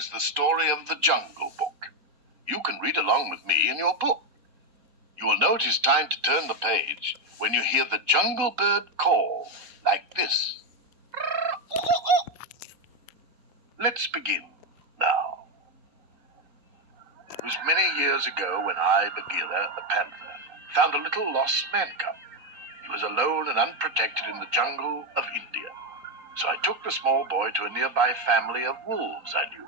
is the story of the Jungle Book. You can read along with me in your book. You will know it is time to turn the page when you hear the jungle bird call, like this. Let's begin now. It was many years ago when I, Bagheera, the Panther, found a little lost man cub. He was alone and unprotected in the jungle of India. So I took the small boy to a nearby family of wolves I knew.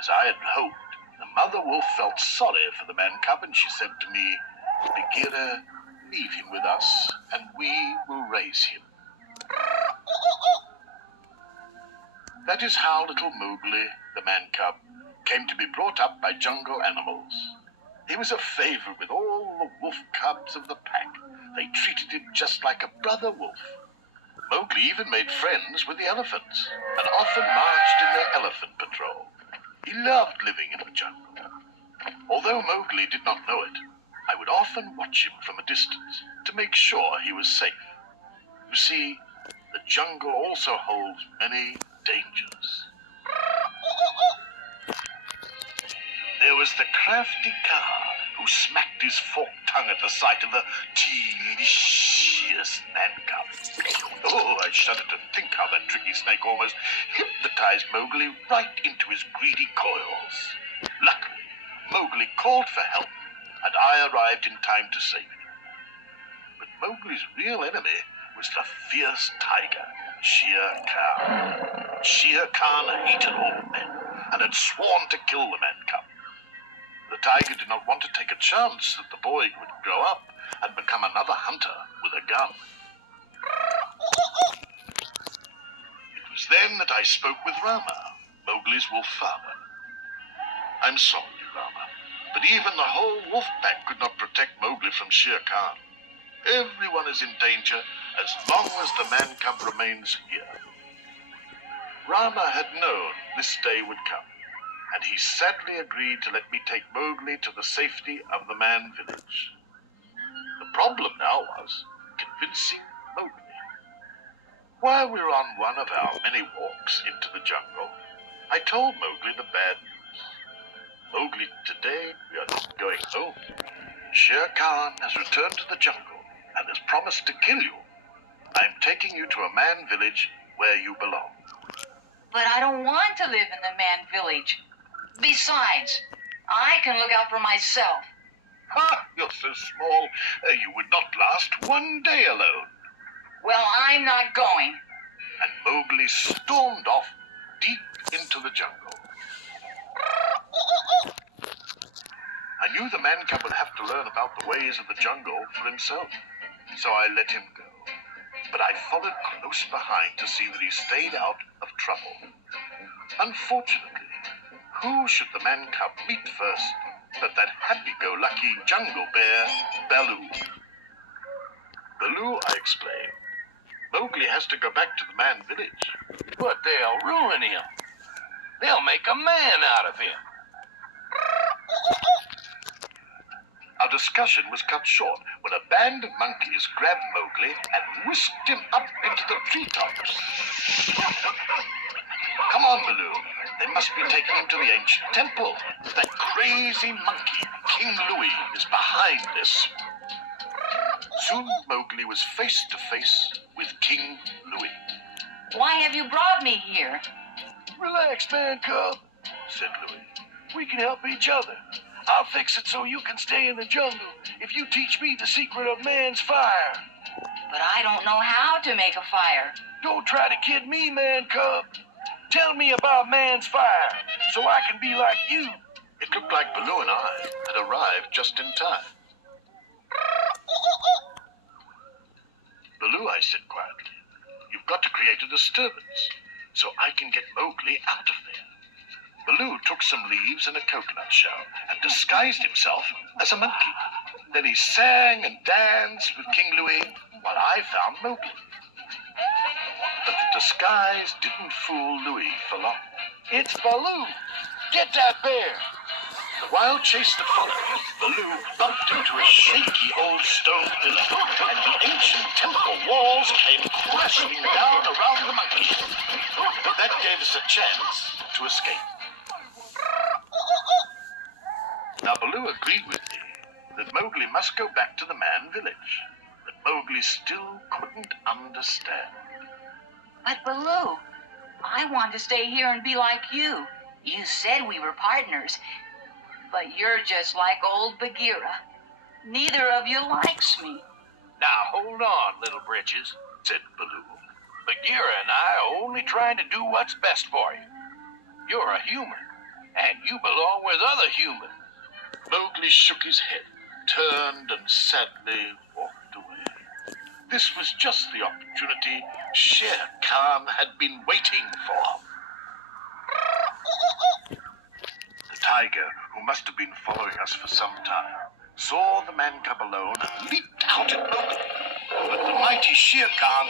As I had hoped, the mother wolf felt sorry for the man cub, and she said to me, Bagheera, leave him with us, and we will raise him. That is how little Mowgli, the man cub, came to be brought up by jungle animals. He was a favorite with all the wolf cubs of the pack. They treated him just like a brother wolf. Mowgli even made friends with the elephants and often marched in their elephant patrol. He loved living in the jungle. Although Mowgli did not know it, I would often watch him from a distance to make sure he was safe. You see, the jungle also holds many dangers. There was the crafty Kaa who smacked his forked tongue at the sight of the delicious man cub. Oh, I shudder to think how that tricky snake almost hypnotized Mowgli right into his greedy coils. Luckily, Mowgli called for help, and I arrived in time to save him. But Mowgli's real enemy was the fierce tiger, Shere Khan. Shere Khan hated all men and had sworn to kill the man cub. The tiger did not want to take a chance that the boy would grow up and become another hunter with a gun. It was then that I spoke with Rama, Mowgli's wolf father. I'm sorry, Rama, but even the whole wolf pack could not protect Mowgli from Shere Khan. Everyone is in danger as long as the man cub remains here. Rama had known this day would come, and he sadly agreed to let me take Mowgli to the safety of the man village. The problem now was convincing Mowgli. While we were on one of our many walks into the jungle, I told Mowgli the bad news. Mowgli, today we are not going home. Shere Khan has returned to the jungle and has promised to kill you. I am taking you to a man village where you belong. But I don't want to live in the man village. Besides, I can look out for myself. Ha! You're so small, you would not last one day alone. Well, I'm not going. And Mowgli stormed off deep into the jungle. I knew the man cub would have to learn about the ways of the jungle for himself, so I let him go. But I followed close behind to see that he stayed out of trouble. Unfortunately, who should the man cub meet first but that happy-go-lucky jungle bear, Baloo? Baloo, I explained. Mowgli has to go back to the man village. But they'll ruin him. They'll make a man out of him. Our discussion was cut short when a band of monkeys grabbed Mowgli and whisked him up into the treetops. Come on, Baloo. They must be taking him to the ancient temple. That crazy monkey, King Louie, is behind this. Soon Mowgli was face to face with King Louie. Why have you brought me here? Relax, man cub, said Louie. We can help each other. I'll fix it so you can stay in the jungle if you teach me the secret of man's fire. But I don't know how to make a fire. Don't try to kid me, man cub. Tell me about man's fire so I can be like you. It looked like Baloo and I had arrived just in time. Baloo, I said quietly, you've got to create a disturbance so I can get Mowgli out of there. Baloo took some leaves and a coconut shell and disguised himself as a monkey. Then he sang and danced with King Louie while I found Mowgli. But the disguise didn't fool Louie for long. It's Baloo. Get that bear. The wild chase that followed, Baloo bumped into a shaky old stone pillar, and the ancient temple walls came crashing down around the monkey. That gave us a chance to escape. Now Baloo agreed with me that Mowgli must go back to the man village, but Mowgli still couldn't understand. But Baloo, I want to stay here and be like you. You said we were partners, but you're just like old Bagheera. Neither of you likes me. Now hold on, little britches, said Baloo. Bagheera and I are only trying to do what's best for you. You're a human, and you belong with other humans. Mowgli shook his head, turned and sadly walked away. This was just the opportunity Shere Khan had been waiting for. The tiger, who must have been following us for some time, saw the man come alone and leaped out at Mowgli. But the mighty Shere Khan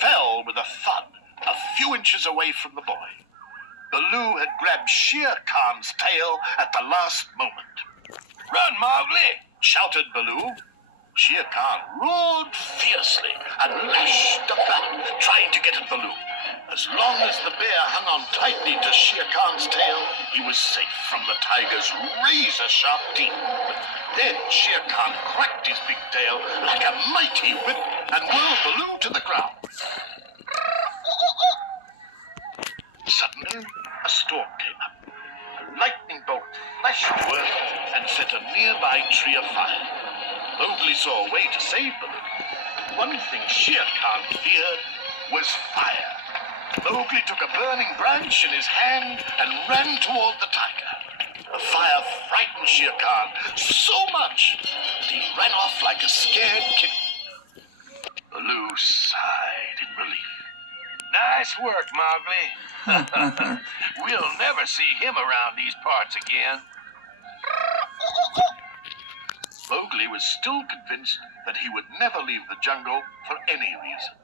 fell with a thud a few inches away from the boy. Baloo had grabbed Shere Khan's tail at the last moment. Run, Mowgli! Shouted Baloo. Shere Khan roared fiercely and lashed about, trying to get at Baloo. As long as the bear hung on tightly to Shere Khan's tail, he was safe from the tiger's razor-sharp teeth. Then Shere Khan cracked his big tail like a mighty whip and whirled Baloo to the ground. Suddenly, a storm came up. A lightning bolt flashed to earth and set a nearby tree afire. Mowgli saw a way to save Baloo. One thing Shere Khan feared was fire. Mowgli took a burning branch in his hand and ran toward the tiger. The fire frightened Shere Khan so much that he ran off like a scared kitten. Baloo sighed in relief. Nice work, Mowgli. We'll never see him around these parts again. Mowgli was still convinced that he would never leave the jungle for any reason.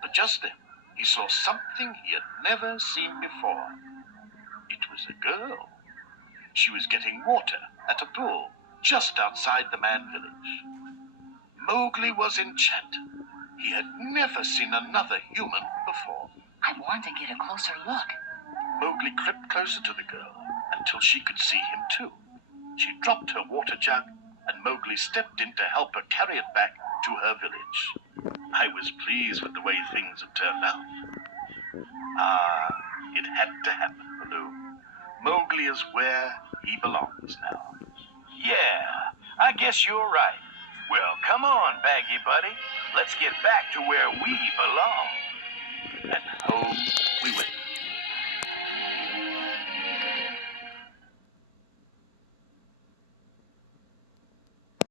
But just then, he saw something he had never seen before. It was a girl. She was getting water at a pool just outside the man village. Mowgli was enchanted. He had never seen another human before. I want to get a closer look. Mowgli crept closer to the girl until she could see him too. She dropped her water jug, and Mowgli stepped in to help her carry it back to her village. I was pleased with the way things had turned out. It had to happen, Baloo. Mowgli is where he belongs now. Yeah, I guess you're right. Well, come on, Baggy buddy. Let's get back to where we belong. And home we went.